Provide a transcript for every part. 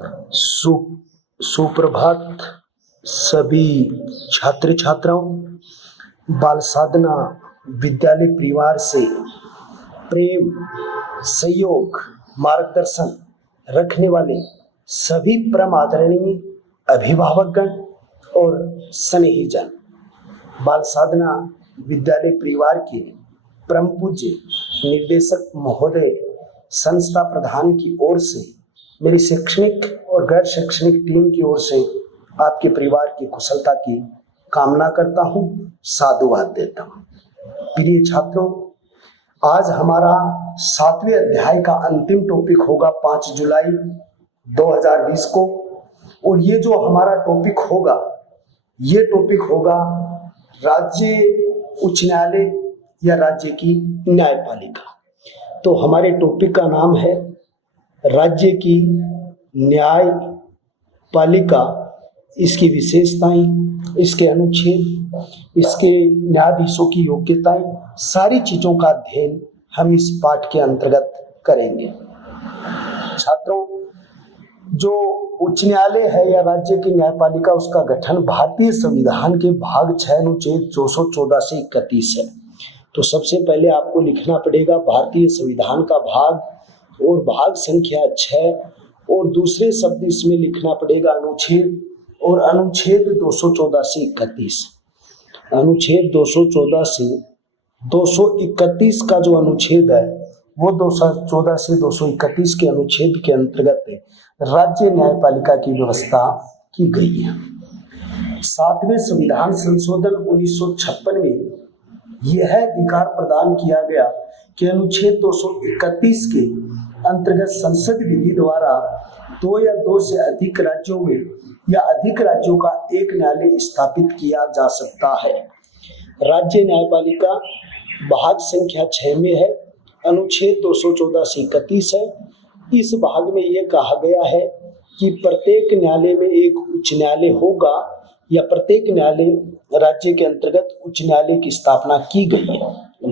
सु सुप्रभात सभी छात्र छात्राओं। बाल साधना विद्यालय परिवार से प्रेम, सहयोग, मार्गदर्शन रखने वाले सभी परम आदरणीय अभिभावकगण और स्नेहीजन, बाल साधना विद्यालय परिवार के परम पूज्य निर्देशक महोदय, संस्था प्रधान की ओर से, मेरी शैक्षणिक और गैर शैक्षणिक टीम की ओर से आपके परिवार की कुशलता की कामना करता हूँ, साधुवाद देता हूँ। प्रिय छात्रों, आज हमारा 7वें अध्याय का अंतिम टॉपिक होगा 5 जुलाई 2020 को, और ये जो हमारा टॉपिक होगा, ये टॉपिक होगा राज्य उच्च न्यायालय या राज्य की न्यायपालिका। तो हमारे टॉपिक का नाम है राज्य की न्यायपालिका, इसकी विशेषताएं, इसके अनुच्छेद, इसके न्यायाधीशों की योग्यताएं, सारी चीजों का अध्ययन हम इस पाठ के अंतर्गत करेंगे। छात्रों, जो उच्च न्यायालय है या राज्य की न्यायपालिका, उसका गठन भारतीय संविधान के भाग 6 अनुच्छेद 214 से 31 है। तो सबसे पहले आपको लिखना पड़ेगा भारतीय संविधान का भाग और भाग संख्या 6, और दूसरे शब्द इसमें लिखना पड़ेगा अनुच्छेद, और अनुच्छेद 214 से 31। अनुच्छेद 214 से 231 का जो अनुच्छेद है, वो 214 से 231 के अनुच्छेद के अंतर्गत राज्य न्यायपालिका की व्यवस्था की गई है। 7वें संविधान संशोधन 1956 में यह अधिकार प्रदान किया गया कि अनुच्छेद 231 के अंतर्गत संसद विधि द्वारा 2 या 2 से अधिक राज्यों में या अधिक राज्यों का एक न्यायालय स्थापित किया जा सकता है। राज्य न्यायपालिका भाग संख्या 6 में है, अनुच्छेद 214 से 31 है। इस भाग में यह कहा गया है कि प्रत्येक न्यायालय में एक उच्च न्यायालय होगा या प्रत्येक न्यायालय राज्य के अंतर्गत उच्च न्यायालय की स्थापना की गई है।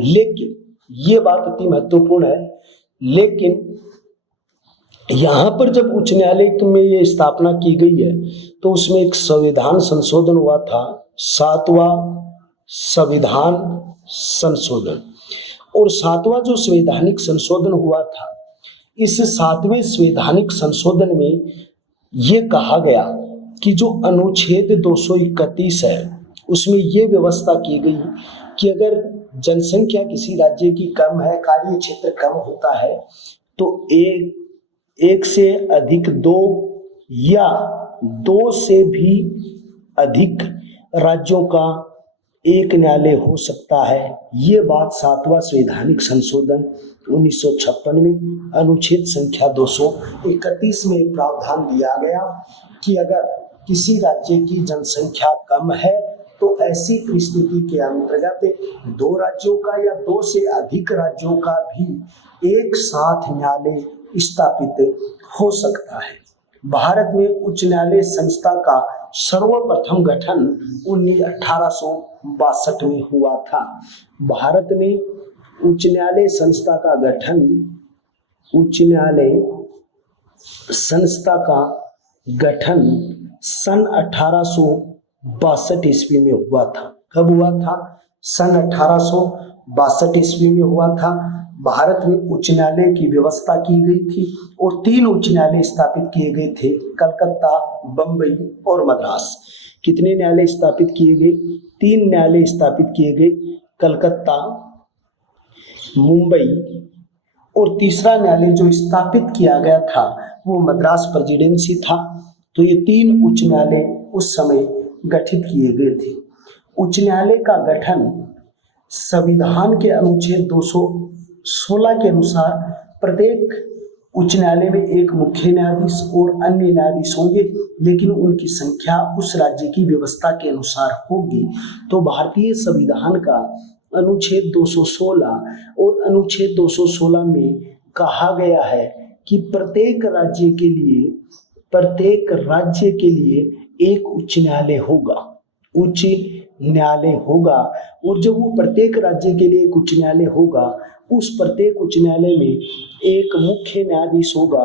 लेकिन ये बात अति महत्वपूर्ण है, लेकिन यहाँ पर जब उच्च न्यायालय में ये स्थापना की गई है तो उसमें एक संविधान संशोधन हुआ था, 7वां संविधान संशोधन। और 7वां जो संवैधानिक संशोधन हुआ था, इस 7वें संवैधानिक संशोधन में ये कहा गया कि जो अनुच्छेद 231 है, उसमें ये व्यवस्था की गई कि अगर जनसंख्या किसी राज्य की कम है, कार्य क्षेत्र कम होता है, तो एक से अधिक 2 या 2 से भी अधिक राज्यों का एक न्यायालय हो सकता है। ये बात 7वां संवैधानिक संशोधन 1956 में अनुच्छेद संख्या 231 में प्रावधान दिया गया कि अगर किसी राज्य की जनसंख्या कम है तो ऐसी परिस्थिति के अंतर्गत 2 राज्यों का या 2 से अधिक राज्यों का भी एक साथ न्यायालय स्थापित हो सकता है। भारत में उच्च न्यायालय संस्था का सर्वप्रथम गठन 1862 में हुआ था। भारत में उच्च न्यायालय संस्था का गठन, उच्च न्यायालय संस्था का गठन सन 1862 ईस्वी में हुआ था। कब हुआ था? सन 1862 ईस्वी में हुआ था। भारत में उच्च न्यायालय की व्यवस्था की गई थी और 3 उच्च न्यायालय स्थापित किए गए थे, कलकत्ता, बंबई और मद्रास। कितने न्यायालय स्थापित किए गए? 3 न्यायालय स्थापित किए गए, कलकत्ता, मुंबई, और तीसरा न्यायालय जो स्थापित किया गया था वो मद्रास प्रेसिडेंसी था। तो ये 3 उच्च न्यायालय उस समय गठित किए गए थे। उच्च न्यायालय का गठन संविधान के अनुच्छेद 216 के अनुसार प्रत्येक उच्च न्यायालय में एक मुख्य न्यायाधीश और अन्य न्यायाधीश होंगे, लेकिन उनकी संख्या उस राज्य की व्यवस्था के अनुसार होगी। तो भारतीय संविधान का अनुच्छेद 216 और अनुच्छेद 216 में कहा गया है कि प्रत्येक राज्य के लिए एक उच्च न्यायालय होगा, उच्च न्यायालय होगा। और जब वो प्रत्येक राज्य के लिए एक उच्च न्यायालय होगा उस प्रत्येक उच्च न्यायालय में एक मुख्य न्यायाधीश होगा।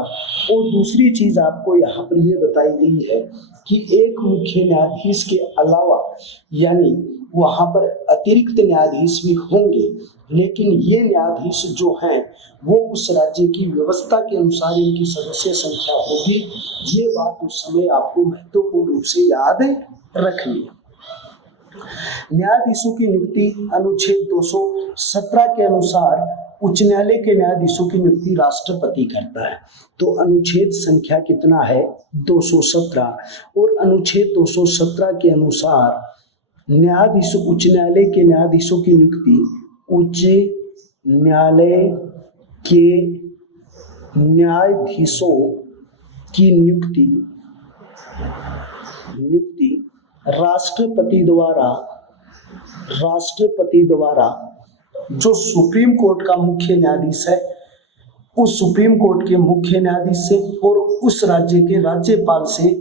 और दूसरी चीज आपको यहाँ पर यह बताई गई है कि एक मुख्य न्यायाधीश के अलावा यानी वहाँ पर अतिरिक्त न्यायाधीश भी होंगे, लेकिन ये न्यायाधीश जो हैं वो उस राज्य की व्यवस्था के अनुसार इनकी सदस्य संख्या होगी। ये बात उस समय आपको महत्वपूर्ण रूप से याद रखनी है। न्यायाधीशों की नियुक्ति अनुच्छेद 217 के अनुसार उच्च न्यायालय के न्यायाधीशों की नियुक्ति राष्ट्रपति करता है। तो अनुच्छेद संख्या कितना है? 217। और अनुच्छेद 217 के अनुसार न्यायाधीश उच्च न्यायालय के न्यायाधीशों की नियुक्ति उच्च न्यायालय के न्यायाधीशों की नियुक्ति राष्ट्रपति द्वारा जो सुप्रीम कोर्ट का मुख्य न्यायाधीश है उस सुप्रीम कोर्ट के मुख्य न्यायाधीश से और उस राज्य के राज्यपाल से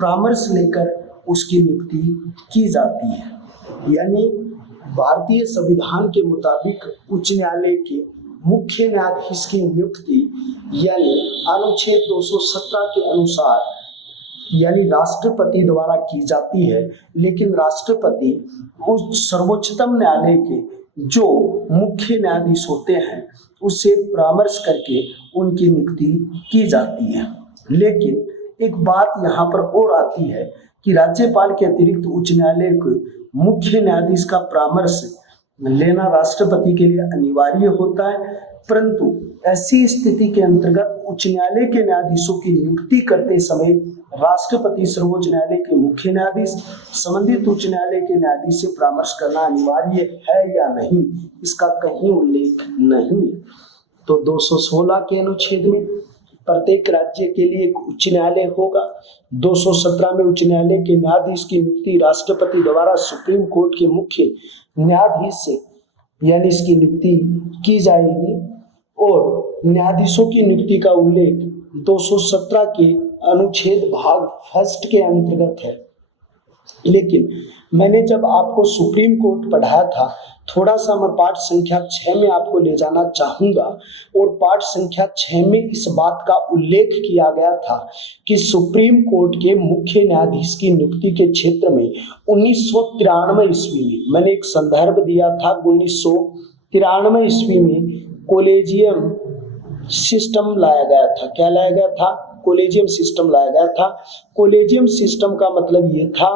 परामर्श लेकर उसकी नियुक्ति की जाती है। यानी भारतीय संविधान के मुताबिक उच्च न्यायालय के मुख्य न्यायाधीश की नियुक्ति यानी अनुच्छेद 217 के अनुसार यानी राष्ट्रपति द्वारा की जाती है। लेकिन राष्ट्रपति उस सर्वोच्चतम न्यायालय के जो मुख्य न्यायाधीश होते हैं उससे परामर्श करके उनकी नियुक्ति की जाती है। लेकिन एक बात यहाँ पर और आती है कि राज्यपाल के अतिरिक्त उच्च न्यायालय के मुख्य न्यायाधीश का परामर्श लेना राष्ट्रपति के लिए अनिवार्य होता है, परंतु ऐसी स्थिति के अंतर्गत उच्च न्यायालय के न्यायाधीशों की नियुक्ति करते समय राष्ट्रपति सर्वोच्च न्यायालय के मुख्य न्यायाधीश संबंधित उच्च न्यायालय के न्यायाधीश से परामर्श करना अनिवार्य है या नहीं, इसका कहीं उल्लेख नहीं है। तो 216 के अनुच्छेद में प्रत्येक राज्य के लिए एक उच्च न्यायालय होगा। 217 में उच्च न्यायालय के न्यायाधीश की नियुक्ति राष्ट्रपति द्वारा सुप्रीम कोर्ट के मुख्य न्यायाधीश से यानी इसकी नियुक्ति की जाएगी। और न्यायाधीशों की नियुक्ति का उल्लेख 217 के अनुच्छेद भाग फर्स्ट के अंतर्गत है। लेकिन मैंने जब आपको सुप्रीम कोर्ट पढ़ाया था, थोड़ा सा मैं पाठ संख्या 6 में आपको ले जाना चाहूंगा। और पाठ संख्या 6 में इस बात का उल्लेख किया गया था कि सुप्रीम कोर्ट के मुख्य न्यायाधीश की नियुक्ति के क्षेत्र में 1993 ईस्वी में मैंने एक संदर्भ दिया था। 1993 ईस्वी में कॉलेजियम सिस्टम लाया गया था। क्या लाया गया था? कॉलेजियम सिस्टम लाया गया था। कॉलेजियम सिस्टम का मतलब ये था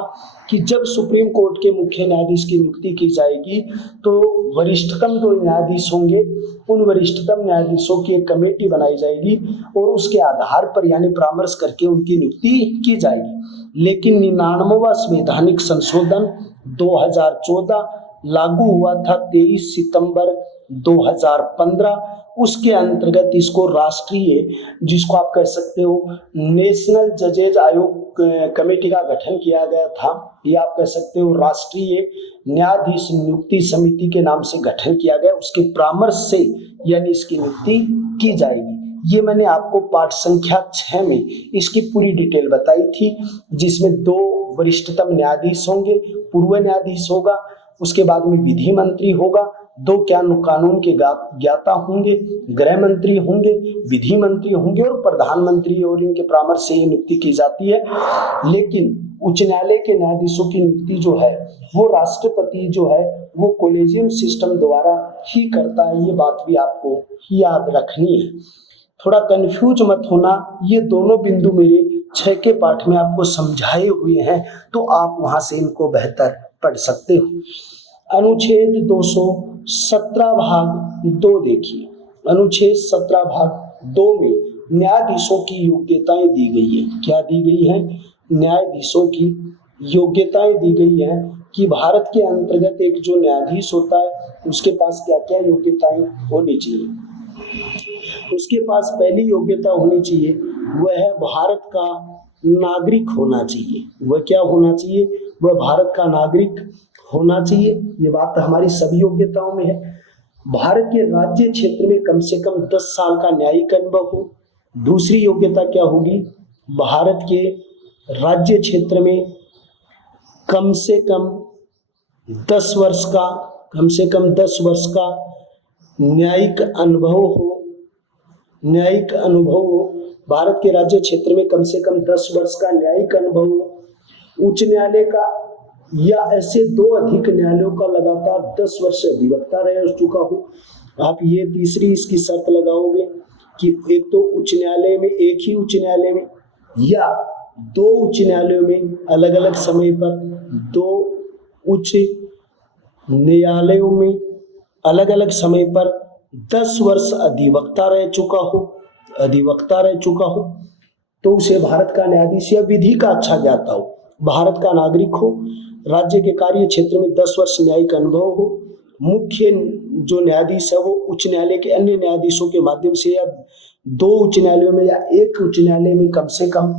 कि जब सुप्रीम कोर्ट के मुख्य न्यायाधीश की नियुक्ति की जाएगी तो वरिष्ठतम जो न्यायाधीश होंगे उन वरिष्ठतम न्यायाधीशों की एक कमेटी बनाई जाएगी और उसके आधार पर यानी परामर्श करके उनकी नियुक्ति की जाएगी। लेकिन 99वां संवैधानिक संशोधन 2014 लागू हुआ था 23 सितंबर 2015। उसके अंतर्गत इसको राष्ट्रीय जिसको आप कह सकते हो नेशनल जजेज आयोग कमेटी का गठन किया गया था, या आप कह सकते हो राष्ट्रीय न्यायाधीश नियुक्ति समिति के नाम से गठन किया गया। उसके परामर्श से यानी इसकी नियुक्ति की जाएगी। ये मैंने आपको पाठ संख्या 6 में इसकी पूरी डिटेल बताई थी, जिसमें 2 वरिष्ठतम न्यायाधीश होंगे, पूर्व न्यायाधीश होगा, उसके बाद में विधि मंत्री होगा, 2 कानून के ज्ञाता होंगे, गृह मंत्री होंगे, विधि मंत्री होंगे और प्रधानमंत्री, और इनके परामर्श से ये नियुक्ति की जाती है। लेकिन उच्च न्यायालय के न्यायाधीशों की नियुक्ति जो है वो राष्ट्रपति जो है वो कॉलेजियम सिस्टम द्वारा ही करता है। ये बात भी आपको याद रखनी है। थोड़ा कंफ्यूज मत होना, ये दोनों बिंदु मेरे 6 के पाठ में आपको समझाए हुए हैं, तो आप वहां से इनको बेहतर पढ़ सकते हो। अनुच्छेद 217 भाग 2 देखिए। अनुच्छेद 17 भाग 2 में न्यायाधीशों की योग्यताएं दी गई है। क्या दी गई है? न्यायाधीशों की योग्यताएं दी गई है कि भारत के अंतर्गत एक जो न्यायाधीश होता है उसके पास क्या क्या योग्यताएं होनी चाहिए। उसके पास पहली योग्यता होनी चाहिए वह है भारत का नागरिक होना चाहिए। वह क्या होना चाहिए? वह भारत का नागरिक होना चाहिए। ये बात हमारी सभी योग्यताओं में है। भारत के राज्य क्षेत्र में कम से कम 10 साल का न्यायिक अनुभव हो। दूसरी योग्यता क्या होगी? भारत के राज्य क्षेत्र में कम से कम 10 वर्ष का न्यायिक अनुभव हो, भारत के राज्य क्षेत्र में कम से कम 10 वर्ष का न्यायिक अनुभव हो, उच्च न्यायालय का या ऐसे 2 अधिक न्यायालयों का लगातार 10 वर्ष से अधिवक्ता रह चुका हो। आप ये तीसरी इसकी शर्त लगाओगे कि एक तो उच्च न्यायालय में, एक ही उच्च न्यायालय में या 2 उच्च न्यायालयों में अलग अलग समय पर, 2 उच्च न्यायालयों में अलग अलग समय पर 10 वर्ष अधिवक्ता रह चुका हो, तो उसे भारत का न्यायाधीश या विधि का अच्छा ज्ञाता हो, भारत का नागरिक हो, राज्य के कार्य क्षेत्र में 10 वर्ष न्यायिक अनुभव हो, मुख्य जो न्यायाधीश है वो उच्च न्यायालय के अन्य न्यायाधीशों के माध्यम से या 2 उच्च न्यायालयों में या 1 उच्च न्यायालय में कम से कम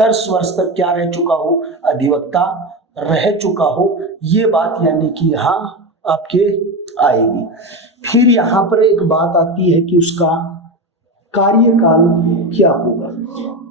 10 वर्ष तक क्या रह चुका हो, अधिवक्ता रह चुका हो। ये बात यानी कि यहाँ आपके आएगी। फिर यहाँ पर एक बात आती है कि उसका कार्यकाल क्या होगा।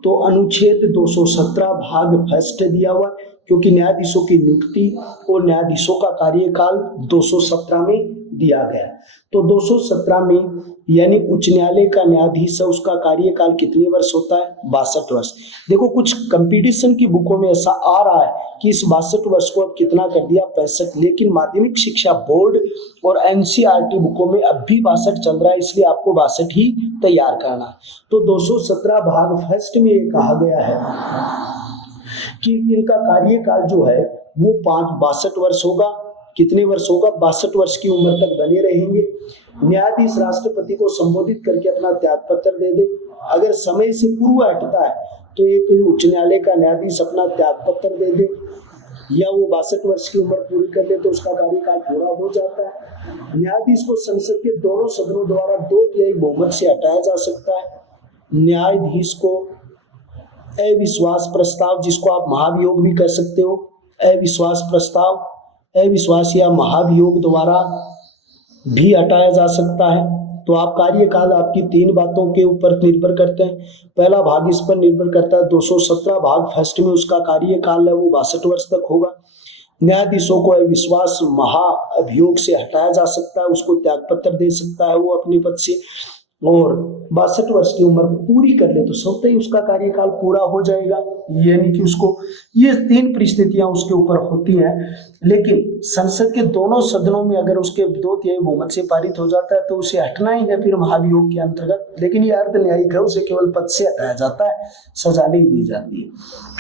तो अनुच्छेद 217 भाग फर्स्ट दिया हुआ, क्योंकि न्यायाधीशों की नियुक्ति और न्यायाधीशों का कार्यकाल 217 में दिया गया। तो 217 में यानी उच्च न्यायालय का न्यायाधीश है, उसका कार्यकाल कितने वर्ष होता है, 62 वर्ष। देखो कुछ कंपटीशन की बुकों में ऐसा आ रहा है कि इस 62 वर्ष को अब कितना कर दिया, 65, लेकिन माध्यमिक शिक्षा बोर्ड और एनसीईआरटी बुकों में अब भी 62 चल रहा है, इसलिए आपको 62 ही तैयार करना है। तो 217 भाग फर्स्ट में ये कहा गया है कि इनका कार्यकाल जो है वो 62 वर्ष होगा। कितने वर्ष होगा, 62 वर्ष की उम्र तक बने रहेंगे। न्यायाधीश राष्ट्रपति को संबोधित करके अपना त्यागपत्र दे दे। अगर समय से पूर्व हटता है तो एक उच्च न्यायालय का न्यायाधीश अपना त्यागपत्र दे दे या वो 62 वर्ष की उम्र पूरी कर ले तो उसका कार्यकाल पूरा हो जाता है। न्यायाधीश को संसद के दोनों सदनों द्वारा 2/3 बहुमत से हटाया जा सकता है। न्यायाधीश को अविश्वास प्रस्ताव, जिसको आप महाभियोग भी कह सकते हो, अविश्वास प्रस्ताव, अविश्वास या महाभियोग द्वारा भी हटाया जा सकता है। तो आप कार्यकाल आपकी 3 बातों के ऊपर निर्भर करते हैं। पहला भाग इस पर निर्भर करता है, 217 भाग फर्स्ट में उसका कार्यकाल है वो 62 वर्ष तक होगा। न्यायाधीशों को अविश्वास महाअभियोग से हटाया जा सकता है, उसको त्यागपत्र दे सकता है वो अपने पद से, और 62 वर्ष की उम्र पूरी कर ले तो स्वतः ही उसका कार्यकाल पूरा हो जाएगा। यानी कि उसको ये 3 परिस्थितियां उसके ऊपर होती हैं, लेकिन संसद के दोनों सदनों में अगर उसके 2/3 बहुमत से पारित हो जाता है तो उसे हटना ही है फिर महाभियोग के अंतर्गत। लेकिन ये अर्ध न्यायिक है, उसे केवल पद से हटाया जाता है, सजा नहीं दी जाती है।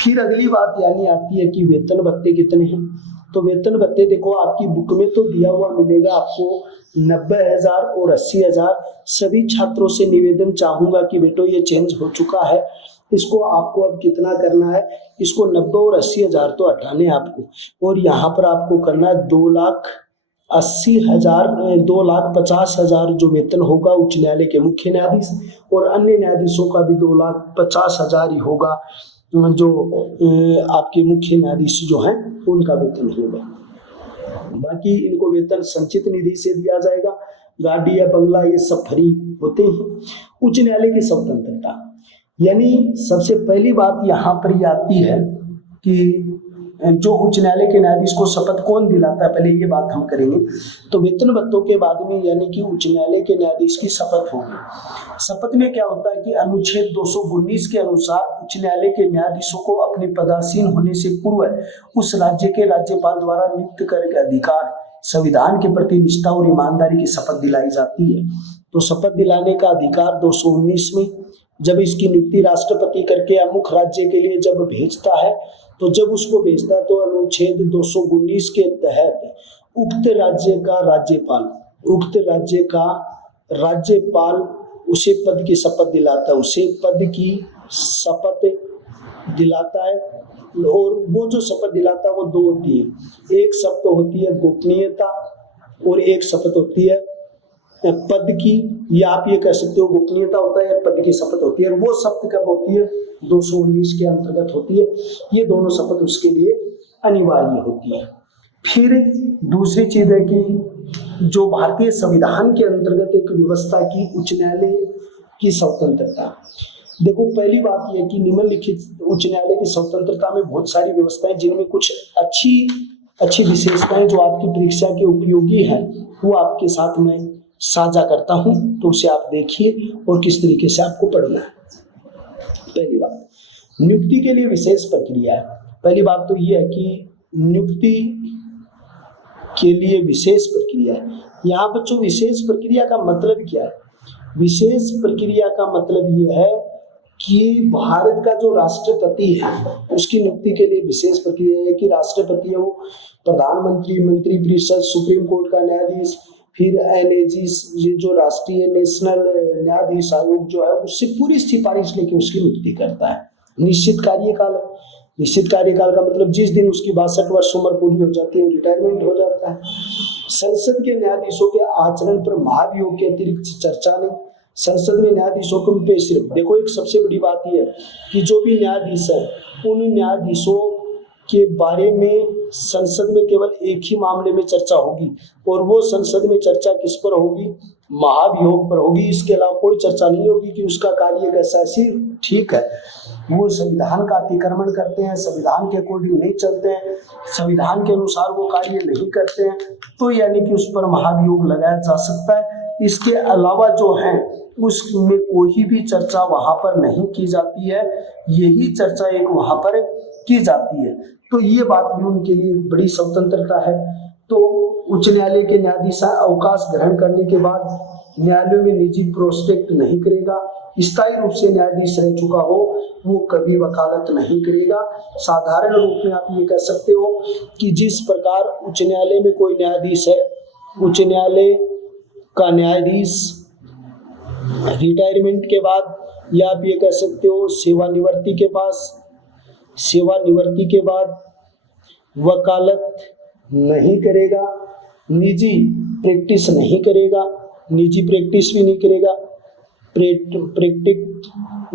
फिर अगली बात यानी आती है कि वेतन भत्ते कितने हैं। तो वेतन भत्ते देखो आपकी बुक में तो दिया हुआ मिलेगा आपको 90,000 और 80,000। सभी छात्रों से निवेदन चाहूंगा कि बेटो ये चेंज हो चुका है, इसको आपको अब कितना करना है, इसको 90 और 80,000 तो हटाने आपको, और यहाँ पर आपको करना है 2,80,000, 2,50,000 जो वेतन होगा उच्च न्यायालय के मुख्य न्यायाधीश, और अन्य न्यायाधीशों का भी 2,50,000 ही होगा, जो आपके मुख्य न्यायाधीश जो हैं उनका वेतन होगा। बाकी इनको वेतन संचित निधि से दिया जाएगा। गाड़ी या बंगला ये सब फ्री होते हैं। उच्च न्यायालय की स्वतंत्रता, यानी सबसे पहली बात यहाँ पर ये आती है कि जो उच्च न्यायालय के न्यायाधीश को शपथ कौन दिलाता है, पहले ये बात हम करेंगे। तो वेतन भत्तों के बाद में यानी कि उच्च न्यायालय के न्यायाधीश की शपथ होगी। शपथ में क्या होता है कि अनुच्छेद 219 के अनुसार उच्च न्यायालय के न्यायाधीशों को अपने पदासीन होने से पूर्व उस राज्य के राज्यपाल द्वारा नियुक्त करके अधिकार, संविधान के प्रति निष्ठा और ईमानदारी की शपथ दिलाई जाती है। तो शपथ दिलाने का अधिकार 219 में, जब इसकी नियुक्ति राष्ट्रपति करके अमुक राज्य के लिए जब भेजता है, तो जब उसको भेजता है तो अनुच्छेद 219 के तहत उक्त राज्य का राज्यपाल उसे पद की शपथ दिलाता है, उसे पद की शपथ दिलाता है। और वो जो शपथ दिलाता है वो 2 होती है, एक शपथ होती है गोपनीयता और एक शपथ होती है पद की, या आप ये कह सकते हो गोपनीयता होता है या पद की शपथ होती है। और वो शपथ कब होती है, 219 के अंतर्गत होती है। ये दोनों शपथ उसके लिए अनिवार्य होती है। फिर दूसरी चीज है कि जो भारतीय संविधान के अंतर्गत एक व्यवस्था की उच्च न्यायालय की स्वतंत्रता। देखो पहली बात यह कि निम्नलिखित उच्च न्यायालय की स्वतंत्रता में बहुत सारी व्यवस्थाएं, जिनमें कुछ अच्छी विशेषताएं जो आपकी परीक्षा के उपयोगी है वो आपके साथ में साझा करता हूं, तो उसे आप देखिए और किस तरीके से आपको पढ़ना है। पहली बात, नियुक्ति के लिए विशेष प्रक्रिया है। पहली बात तो यह है कि नियुक्ति के लिए विशेष प्रक्रिया है। यहाँ बच्चों विशेष प्रक्रिया का मतलब क्या है? विशेष प्रक्रिया का मतलब यह है कि भारत का जो राष्ट्रपति है उसकी नियुक्ति के लिए विशेष प्रक्रिया है कि राष्ट्रपति है वो प्रधानमंत्री, मंत्रिपरिषद, सुप्रीम कोर्ट का न्यायाधीश, फिर एनएजी, ये जो राष्ट्रीय नेशनल न्यायाधीश आयोग जो है उससे पूरी सिफारिश लेके उसकी नियुक्ति करता है। निश्चित कार्यकाल है। निश्चित कार्यकाल का मतलब जिस दिन उसकी 62 वर्ष उम्र पूरी हो जाती है रिटायरमेंट हो जाता है। संसद के न्यायाधीशों के आचरण पर महाभियोग के अतिरिक्त चर्चा नहीं। संसद में न्यायाधीशों को पे सिर्फ देखो, एक सबसे बड़ी बात यह है कि जो भी न्यायाधीश है उन न्यायाधीशों के बारे में संसद में केवल एक ही मामले में चर्चा होगी, और वो संसद में चर्चा किस पर होगी? महाभियोग पर होगी। इसके अलावा कोई चर्चा नहीं होगी कि उसका कार्य कैसा है। सिर्फ ठीक है, वो संविधान का अतिक्रमण करते हैं, संविधान के अकॉर्डिंग नहीं चलते हैं, संविधान के अनुसार वो कार्य नहीं करते हैं, तो यानी कि उस पर महाभियोग लगाया जा सकता है। इसके अलावा जो है उसमें कोई भी चर्चा वहां पर नहीं की जाती है, यही चर्चा एक वहां पर की जाती है। तो ये बात भी उनके लिए बड़ी स्वतंत्रता है। तो उच्च न्यायालय के न्यायाधीश अवकाश ग्रहण करने के बाद न्यायालयों में निजी प्रोस्पेक्ट नहीं करेगा। स्थायी रूप से न्यायाधीश रह चुका हो वो कभी वकालत नहीं करेगा। साधारण रूप में आप ये कह सकते हो कि जिस प्रकार उच्च न्यायालय में कोई न्यायाधीश है, उच्च न्यायालय का न्यायाधीश रिटायरमेंट के बाद, या आप ये कह सकते हो सेवानिवृत्ति के बाद वकालत नहीं करेगा, निजी प्रैक्टिस नहीं करेगा, निजी प्रैक्टिस भी नहीं करेगा।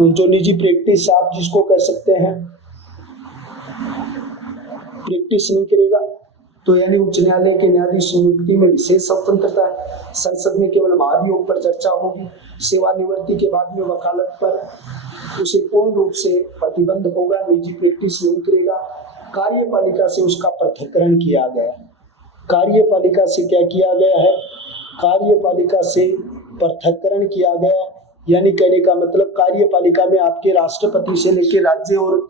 जो निजी प्रैक्टिस आप जिसको कह सकते हैं प्रैक्टिस नहीं करेगा, तो यानी उच्च न्यायालय के न्यायाधीश नियुक्ति में विशेष स्वतंत्रता है। संसद में केवल महाभियोग पर चर्चा होगी। सेवानिवृत्ति के बाद में वकालत पर उसे पूर्ण रूप से प्रतिबंध होगा, निजी प्रैक्टिस नहीं करेगा। कार्यपालिका से उसका पृथक्करण किया गया है। कार्यपालिका से क्या किया गया है? कार्यपालिका से पृथक्करण किया गया, यानी कहने का मतलब कार्यपालिका में आपके राष्ट्रपति से लेकर राज्य और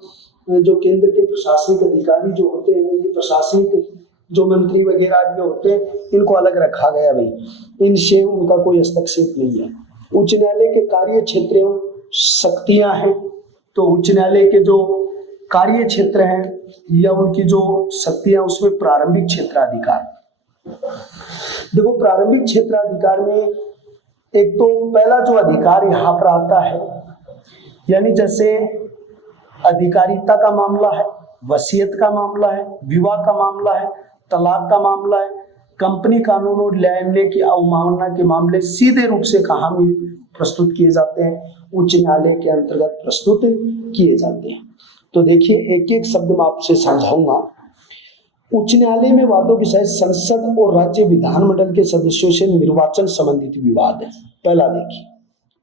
जो केंद्र के प्रशासनिक अधिकारी जो होते हैं, ये प्रशासनिक जो मंत्री वगैरह जो होते हैं, इनको अलग रखा गया भाई। इनसे उनका कोई हस्तक्षेप नहीं है। उच्च न्यायालय के कार्य क्षेत्र एवं शक्तियां हैं, तो उच्च न्यायालय के जो कार्य क्षेत्र हैं या उनकी जो शक्तियां, उसमें प्रारंभिक क्षेत्राधिकार। देखो प्रारंभिक क्षेत्राधिकार में एक तो पहला जो अधिकार यहाँ पर आता है, यानी जैसे अधिकारिता का मामला है, वसीयत का मामला है, विवाह का मामला है, तलाक का मामला है, कंपनी कानून और न्यायालय की अवमानना के मामले सीधे रूप से कहाँ में प्रस्तुत किए जाते हैं? उच्च न्यायालय के अंतर्गत प्रस्तुत किए जाते हैं। तो देखिए एक एक शब्द मैं आपसे समझाऊंगा। उच्च न्यायालय में वादों के सहित संसद और राज्य विधानमंडल के सदस्यों से निर्वाचन संबंधित विवाद है। पहला देखिए,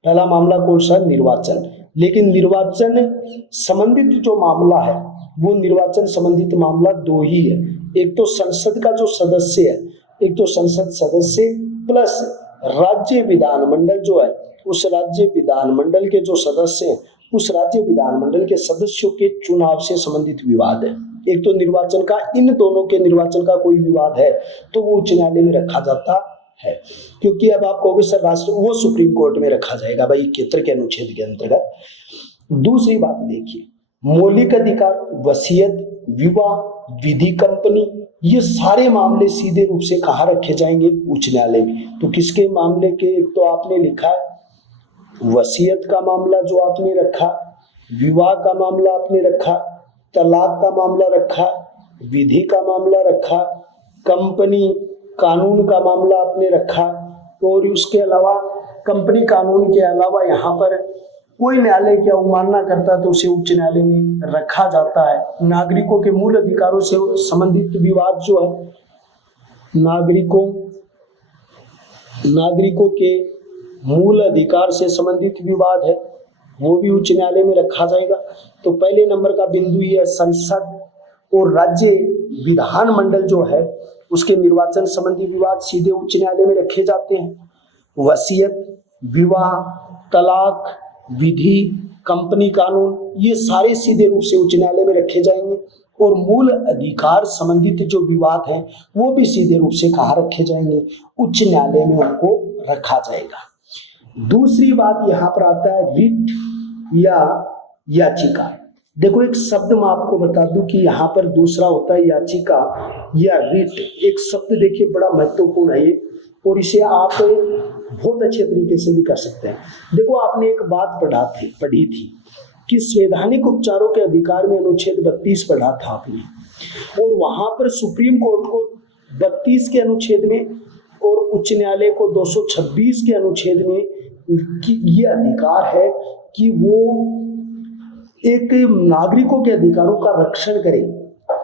पहला मामला कौन सा? निर्वाचन। लेकिन निर्वाचन संबंधित जो मामला है वो निर्वाचन संबंधित मामला दो ही है। एक तो संसद का जो सदस्य है, एक तो संसद सदस्य प्लस राज्य विधानमंडल जो है, उस राज्य विधानमंडल के जो सदस्य हैं, उस राज्य विधानमंडल के सदस्यों के चुनाव से संबंधित विवाद है। एक तो निर्वाचन का, इन दोनों के निर्वाचन का कोई विवाद है तो वो उच्च न्यायालय में रखा जाता है। क्योंकि अब आप कहोगे सर राष्ट्र, वो सुप्रीम कोर्ट में रखा जाएगा भाई 71 के अनुच्छेद के अंतर्गत। दूसरी बात देखिए, मौलिक अधिकार, वसीयत, विवाह, विधि, कंपनी, ये सारे मामले सीधे रूप से कहाँ रखे जाएंगे? उच्च न्यायालय में। तो किसके मामले के? एक तो आपने लिखा है वसीयत का मामला जो आपने रखा, विवाह का मामला आपने रखा, तलाक का मामला रखा, विधि का मामला रखा, कंपनी कानून का मामला आपने रखा, और उसके अलावा कंपनी कानून के अलावा यहाँ पर कोई न्यायालय की अवमानना करता तो उसे उच्च न्यायालय में रखा जाता है। नागरिकों के मूल अधिकारों से संबंधित विवाद जो है, नागरिकों के मूल अधिकार से संबंधित विवाद है, वो भी उच्च न्यायालय में रखा जाएगा। तो पहले नंबर का बिंदु ये है, संसद और राज्य विधानमंडल जो है उसके निर्वाचन संबंधी विवाद सीधे उच्च न्यायालय में रखे जाते हैं। वसीयत, विवाह, तलाक, विधि, कंपनी कानून, ये सारे सीधे रूप से उच्च न्यायालय में रखे जाएंगे। और मूल अधिकार संबंधित जो विवाद हैं वो भी सीधे रूप से कहाँ रखे जाएंगे, उच्च न्यायालय में उनको रखा जाएगा। दूसरी बात यहाँ पर आता है रिट या याचिका। देखो एक शब्द मैं आपको बता दूं कि यहाँ पर दूसरा होता है याचिका या रिट। एक शब्द देखिए बड़ा महत्वपूर्ण है ये, और इसे आप बहुत अच्छे तरीके से भी कर सकते हैं। देखो आपने एक बात पढ़ी थी कि संवैधानिक उपचारों के अधिकार में अनुच्छेद 32 पढ़ा था आपने, और वहां पर सुप्रीम कोर्ट को 32 के अनुच्छेद में और उच्च न्यायालय को 226 के अनुच्छेद में कि ये अधिकार है कि वो एक नागरिकों के अधिकारों का रक्षण करे।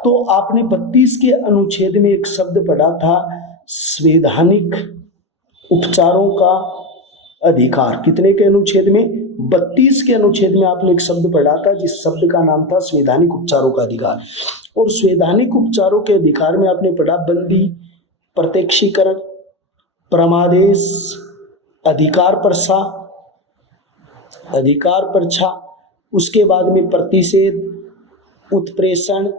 तो आपने 32 के अनुच्छेद में एक शब्द पढ़ा था संवैधानिक उपचारों का अधिकार। कितने के अनुच्छेद में? 32 के अनुच्छेद में आपने एक शब्द पढ़ा था जिस शब्द का नाम था संवैधानिक उपचारों का अधिकार। और संवैधानिक उपचारों के अधिकार में आपने पढ़ा बंदी, प्रत्यक्षीकरण, परमादेश, अधिकार पर्चा, उसके बाद में प्रतिषेध, उत्प्रेषण,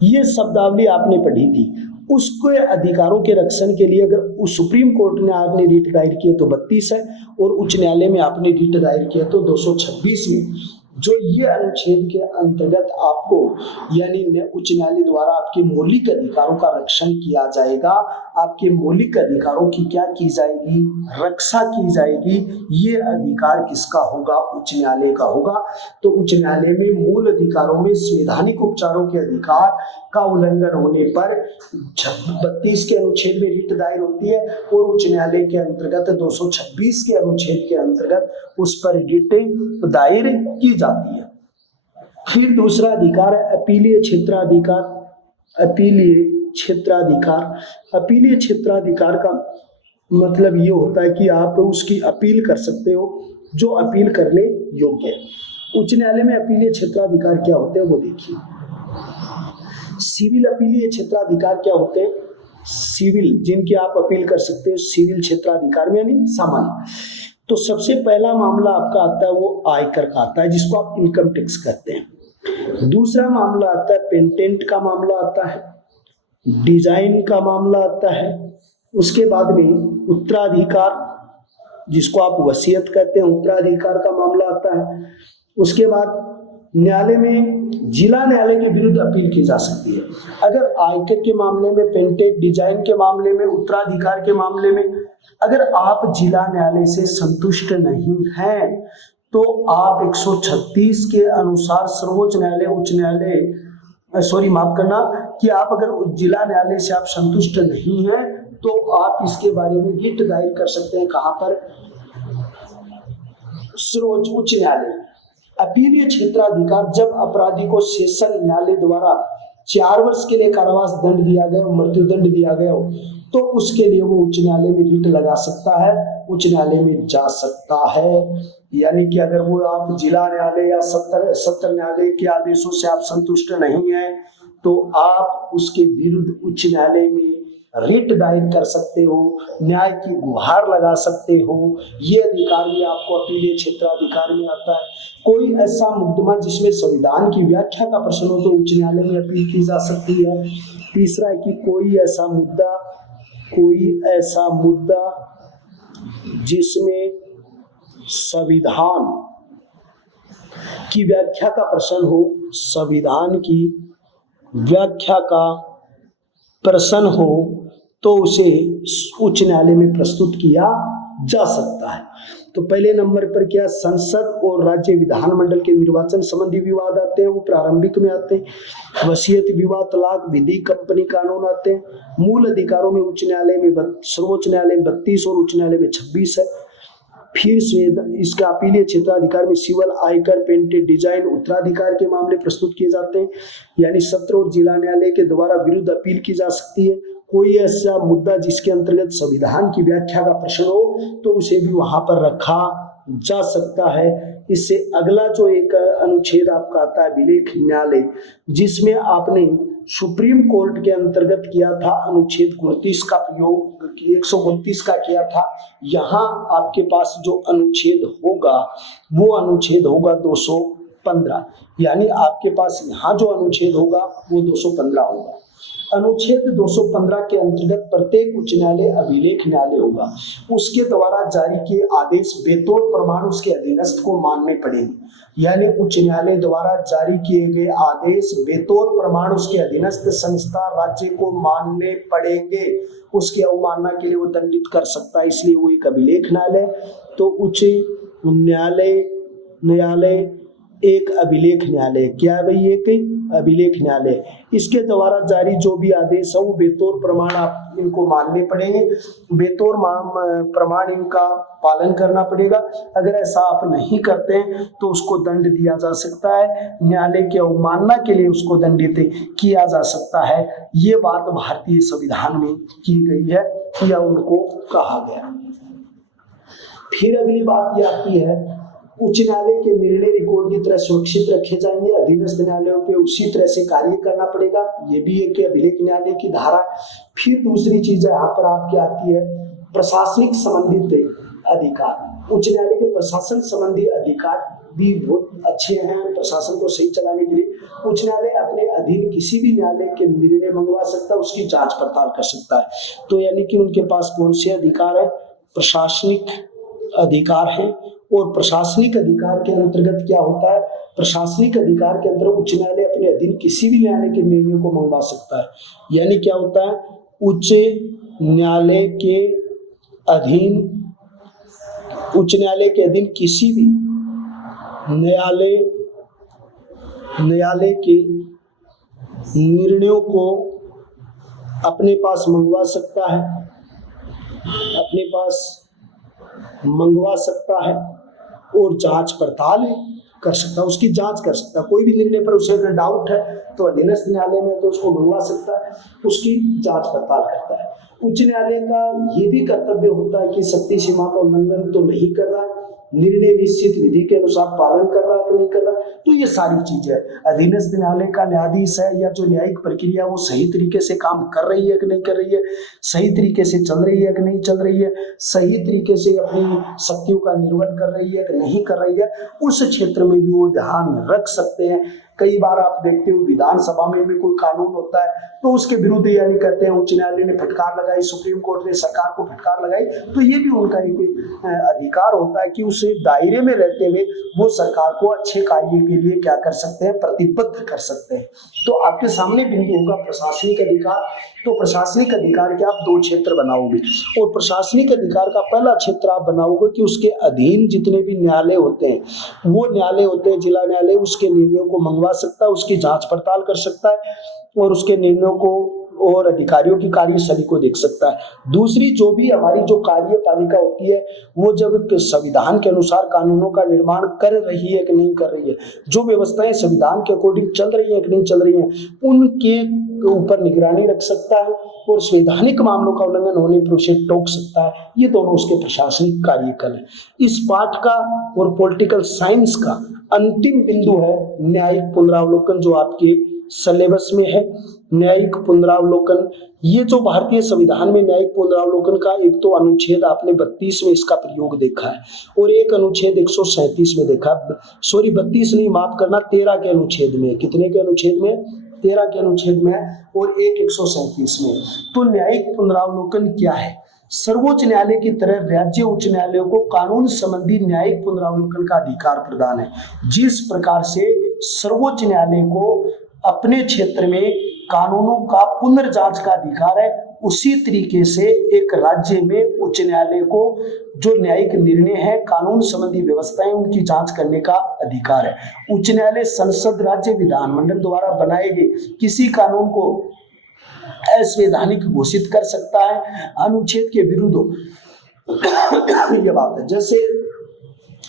ये शब्दावली आपने पढ़ी थी। उसके अधिकारों के रक्षण के लिए अगर सुप्रीम कोर्ट ने आपने रिट दायर किया तो 32 है, और उच्च न्यायालय में आपने रिट दायर किया तो 226 में, जो ये अनुच्छेद के अंतर्गत आपको यानी उच्च न्यायालय द्वारा आपके मौलिक अधिकारों का रक्षण किया जाएगा। आपके मौलिक अधिकारों की क्या की जाएगी? रक्षा की जाएगी। ये अधिकार किसका होगा? उच्च न्यायालय का होगा। तो उच्च न्यायालय में मूल अधिकारों में संवैधानिक उपचारों के अधिकार का उल्लंघन होने पर 32 के अनुच्छेद में रिट दायर होती है, और उच्च न्यायालय के अंतर्गत 226 के अनुच्छेद के अंतर्गत उस पर रिट दायर की जाती है। फिर दूसरा अधिकार है अपीलीय क्षेत्राधिकार। अपीलीय क्षेत्राधिकार का मतलब ये होता है कि आप उसकी अपील कर सकते हो जो अपील करने योग्य है। उच्च न्यायालय में अपीलीय क्षेत्राधिकार क्या होते हैं वो देखिए। सिविल अपीलीय क्षेत्राधिकार क्या होते हैं? सिविल जिनकी आप अपील कर सकते हो सिविल क्षेत्राधिकार में यानी सामान्य। तो सबसे पहला मामला आपका आता है वो आयकर का आता है, जिसको आप इनकम टैक्स कहते हैं। दूसरा मामला आता है पेटेंट का मामला आता है, डिजाइन का मामला आता है। उसके बाद में उत्तराधिकार जिसको आप वसीयत कहते हैं, उत्तराधिकार का मामला आता है। उसके बाद न्यायालय में जिला न्यायालय के विरुद्ध अपील की जा सकती है। अगर आयकर के मामले में, पेटेंट, डिजाइन के मामले में, उत्तराधिकार के मामले में अगर आप जिला न्यायालय से संतुष्ट नहीं हैं तो आप 136 के अनुसार सर्वोच्च न्यायालय, उच्च न्यायालय, सॉरी माफ करना, कि आप अगर जिला न्यायालय से आप संतुष्ट नहीं हैं तो आप इसके बारे में रिट दायर कर सकते हैं। कहां पर? सर्वोच्च उच्च न्यायालय। अपीलीय क्षेत्राधिकार जब अपराधी को सेशन न्यायालय द्वारा 4 वर्ष के लिए कारावास दंड दिया गया, मृत्युदंड दिया गया हो, तो उसके लिए वो उच्च न्यायालय में रिट लगा सकता है, उच्च न्यायालय में जा सकता है। यानी कि अगर वो आप जिला न्यायालय या सत्र न्यायालय के आदेशों से आप संतुष्ट नहीं है तो आप उसके विरुद्ध उच्च न्यायालय में रिट दायर कर सकते हो, न्याय की गुहार लगा सकते हो। ये अधिकार भी आपको अपीलीय क्षेत्राधिकार में आता है। कोई ऐसा मुकदमा जिसमें संविधान की व्याख्या का प्रश्न हो तो उच्च न्यायालय में अपील की जा सकती है। तीसरा है कि कोई ऐसा मुद्दा जिसमें संविधान की व्याख्या का प्रश्न हो, संविधान की व्याख्या का प्रश्न हो, तो उसे उच्च न्यायालय में प्रस्तुत किया जा सकता है। तो पहले नंबर पर क्या? संसद और राज्य विधानमंडल के निर्वाचन संबंधी विवाद आते हैं, वो प्रारंभिक में आते हैं। वसीयत, विवाह, तलाक, विधि, कंपनी कानून आते हैं। मूल अधिकारों में उच्च न्यायालय में सर्वोच्च न्यायालय में 32 और उच्च न्यायालय में 26 है। फिर इसका अपीलीय क्षेत्राधिकार में सिविल, आयकर, पेटेंट, डिजाइन, उत्तराधिकार के मामले प्रस्तुत किए जाते हैं। यानी सत्र और जिला न्यायालय के द्वारा विरुद्ध अपील की जा सकती है। कोई ऐसा मुद्दा जिसके अंतर्गत संविधान की व्याख्या का प्रश्न हो तो उसे भी वहां पर रखा जा सकता है। इससे अगला जो एक अनुच्छेद आपका आता है अभिलेख न्यायालय, जिसमें आपने सुप्रीम कोर्ट के अंतर्गत किया था अनुच्छेद 29 का प्रयोग 129 का किया था। यहाँ आपके पास जो अनुच्छेद होगा वो अनुच्छेद होगा 215, यानी आपके पास यहाँ जो अनुच्छेद होगा वो 215 होगा। अनुच्छेद 215 के अंतर्गत प्रत्येक उच्च न्यायालय अभिलेख न्यायालय होगा। उसके द्वारा जारी किए आदेश बेतौर प्रमाण उसके अधीनस्थ को मानने पड़ेंगे, यानी उच्च न्यायालय द्वारा जारी किए गए आदेश बेतौर प्रमाण उसके अधीनस्थ संस्था राज्य को मानने पड़ेंगे। उसकी अवमानना के लिए वो दंडित कर सकता है, इसलिए वो एक अभिलेख न्यायालय। तो उच्च न्यायालय एक अभिलेख न्यायालय, क्या है भाई, एक अभिलेख न्यायालय। इसके द्वारा जारी जो भी आदेश है वो बेतौर प्रमाण आप इनको मानने पड़ेंगे, बेतौर प्रमाण इनका पालन करना पड़ेगा। अगर ऐसा आप नहीं करते हैं तो उसको दंड दिया जा सकता है, न्यायालय की अवमानना के लिए उसको दंडित किया जा सकता है। ये बात भारतीय संविधान में की गई है या उनको कहा गया। फिर अगली बात ये आती है, उच्च न्यायालय के निर्णय रिकॉर्ड की तरह सुरक्षित रखे जाएंगे, अधीनस्थ न्यायालयों पे उसी तरह से कार्य करना पड़ेगा। ये भी एक अभिलेख न्यायालय की धारा। फिर दूसरी चीज यहाँ पर आपकी आती है प्रशासनिक संबंधित अधिकार। उच्च न्यायालय के प्रशासन संबंधी अधिकार भी बहुत अच्छे हैं प्रशासन को सही चलाने के लिए। उच्च न्यायालय अपने अधीन किसी भी न्यायालय के निर्णय मंगवा सकता है, उसकी जांच पड़ताल कर सकता है। तो यानी कि उनके पास कौन से अधिकार है, प्रशासनिक अधिकार है। और प्रशासनिक अधिकार के अंतर्गत क्या होता है, प्रशासनिक अधिकार के अंतर्गत उच्च न्यायालय अपने अधीन किसी भी न्यायालय के निर्णय को मंगवा सकता है। यानी क्या होता है, उच्च न्यायालय के अधीन किसी भी न्यायालय के निर्णयों को अपने पास मंगवा सकता है और जांच पड़ताल कर सकता है, उसकी जांच कर सकता है। कोई भी निर्णय पर उसे अगर डाउट है तो अधीनस्थ न्यायालय में तो उसको मंगवा सकता है, उसकी जांच पड़ताल करता है। उच्च न्यायालय का ये भी कर्तव्य होता है कि शक्ति सीमा का उल्लंघन तो नहीं कर रहा, निर्णय निश्चित विधि के अनुसार पालन कर रहा है कि नहीं कर रहा। तो ये सारी चीजें अधीनस्थ न्यायालय का न्यायाधीश है या जो न्यायिक प्रक्रिया वो सही तरीके से काम कर रही है कि नहीं कर रही है, सही तरीके से चल रही है कि नहीं चल रही है, सही तरीके से अपनी शक्तियों का निर्वहन कर रही है कि नहीं कर रही है, उस क्षेत्र में भी वो ध्यान रख सकते हैं। कई बार आप देखते हो विधानसभा में भी कोई कानून होता है तो उसके विरुद्ध यानी कहते हैं उच्च न्यायालय ने फटकार लगाई, सुप्रीम कोर्ट ने सरकार को फटकार लगाई, तो ये भी उनका एक अधिकार होता है कि उस दायरे में रहते हुए वो सरकार को अच्छे कार्य के लिए क्या कर सकते हैं, प्रतिबद्ध कर सकते हैं। तो आपके सामने बिंदु होगा प्रशासनिक अधिकार। तो प्रशासनिक अधिकार के आप दो क्षेत्र बनाओगे और प्रशासनिक अधिकार का पहला क्षेत्र आप बनाओगे कि उसके अधीन जितने भी न्यायालय होते हैं, वो न्यायालय होते हैं जिला न्यायालय, उसके निर्णयों को मंगवा सकता है, उसकी जांच पड़ताल कर सकता है और उसके निर्णयों को और अधिकारियों की कार्यशैली को देख सकता है। दूसरी जो भी हमारी जो कार्यपालिका होती है वो जब संविधान के अनुसार कानूनों का निर्माण कर रही है कि नहीं कर रही है, जो व्यवस्थाएं संविधान के अकॉर्डिंग चल रही है कि नहीं चल रही है, उनके ऊपर निगरानी रख सकता है और संवैधानिक मामलों का उल्लंघन होने पर उसे टोक सकता है। ये दोनों उसके प्रशासनिक कार्यकाल है। इस पाठ का और पॉलिटिकल साइंस का अंतिम बिंदु है न्यायिक पुनरावलोकन, जो आपके सिलेबस में है। न्यायिक पुनरावलोकन, ये जो भारतीय संविधान में न्यायिक पुनरावलोकन का एक तो अनुच्छेद आपने 32 में इसका प्रयोग देखा है और एक अनुच्छेद 137 में देखा, सॉरी 32 नहीं, माफ करना, 13 के अनुच्छेद में। कितने के अनुच्छेद में? 13 के अनुच्छेद में और एक 137 में। तो न्यायिक पुनरावलोकन क्या है? सर्वोच्च न्यायालय की तरह राज्य उच्च न्यायालयों को कानून संबंधी न्यायिक पुनरावलोकन का अधिकार प्रदान है। जिस प्रकार से सर्वोच्च न्यायालय को अपने क्षेत्र में कानूनों का पुनर्जांच का अधिकार है, उसी तरीके से एक राज्य में उच्च न्यायालय को जो न्यायिक निर्णय है, कानून संबंधी व्यवस्थाएं, उनकी जांच करने का अधिकार है। उच्च न्यायालय संसद, राज्य, विधानमंडल द्वारा बनाए गए किसी कानून को असंवैधानिक घोषित कर सकता है, अनुच्छेद के विरुद्ध हो। यह बात है। जैसे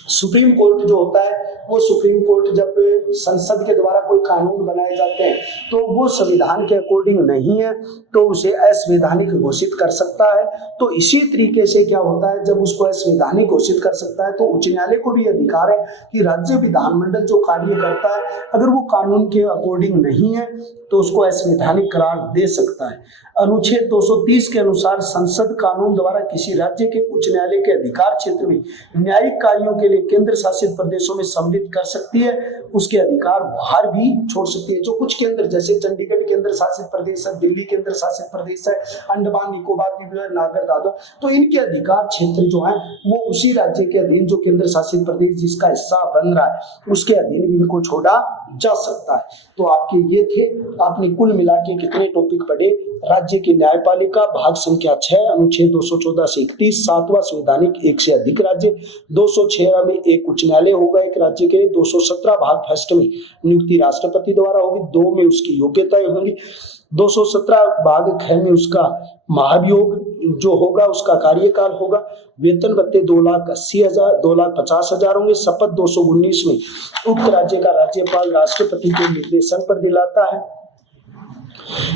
सुप्रीम कोर्ट जो होता है वो सुप्रीम कोर्ट जब संसद के द्वारा कोई कानून बनाए जाते हैं तो वो संविधान के अकॉर्डिंग नहीं है तो उसे असंवैधानिक घोषित कर सकता है। तो इसी तरीके से क्या होता है, जब उसको असंवैधानिक घोषित कर सकता है तो उच्च न्यायालय को भी अधिकार है कि राज्य विधानमंडल जो कार्य करता है अगर वो कानून के अकॉर्डिंग नहीं है तो उसको असंवैधानिक करार दे सकता है। अनुच्छेद 230 के अनुसार संसद कानून द्वारा किसी राज्य के उच्च न्यायालय के अधिकार क्षेत्र में न्यायिक कार्यों के लिए केंद्र शासित प्रदेशों में सम्मिलित कर सकती है, उसके अधिकार बाहर भी छोड़ सकती है। जो कुछ केंद्र, जैसे चंडीगढ़ केंद्र शासित प्रदेश है, दिल्ली केंद्र शासित प्रदेश है, अंडमान निकोबार द्वीप है, नागर दादरा, तो इनके अधिकार क्षेत्र जो है वो उसी राज्य के अधीन जो केंद्र शासित प्रदेश जिसका हिस्सा बन रहा है उसके अधीन भी इनको छोड़ा जा सकता है। तो आपके ये थे, आपने कुल मिला के कितने टॉपिक पढ़े? राज्य की न्यायपालिका भाग संख्या 6 अनुच्छेद 214 से 31, 7वां संवैधानिक, एक से अधिक राज्य, 206 में एक उच्च न्यायालय होगा एक राज्य के, 217 भाग फर्स्ट में नियुक्ति राष्ट्रपति द्वारा होगी, 2 में उसकी योग्यताएं होंगी, 217 भाग ख में उसका महाभियोग जो होगा उसका कार्यकाल होगा, वेतन भत्ते 2,80,000 2,50,000 होंगे, शपथ 219 में उक्त राज्य का राज्यपाल राष्ट्रपति के निर्देशन पर दिलाता है,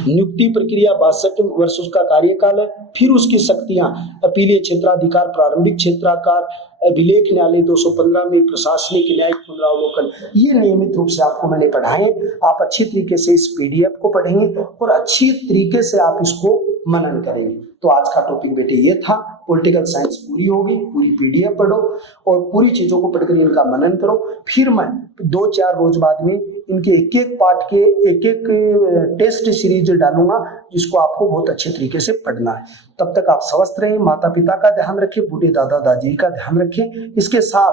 नियुक्ति प्रक्रिया 62 वर्ष उसका कार्यकाल है, फिर उसकी शक्तियां अपीलीय क्षेत्राधिकार, प्रारंभिक क्षेत्राधिकार, अभिलेख न्यायालय 215 में प्रशासनिक न्यायिक पुनरावलोकन, ये नियमित रूप से आपको मैंने पढ़ाए। आप अच्छी तरीके से इस पीडीएफ को पढ़ेंगे और अच्छी तरीके से आप इसको मनन करेंगे। तो आज का टॉपिक बेटे ये था, पॉलिटिकल साइंस पूरी होगी, पूरी पीडीएफ पढ़ो और पूरी चीजों को पढ़कर इनका मनन करो। फिर मैं 2-4 रोज बाद में इनके एक एक पार्ट के एक एक टेस्ट सीरीज डालूंगा जिसको आपको बहुत अच्छे तरीके से पढ़ना है। तब तक आप स्वस्थ रहें, माता पिता का ध्यान रखें, बूढ़े दादा दादी का ध्यान रखें। इसके साथ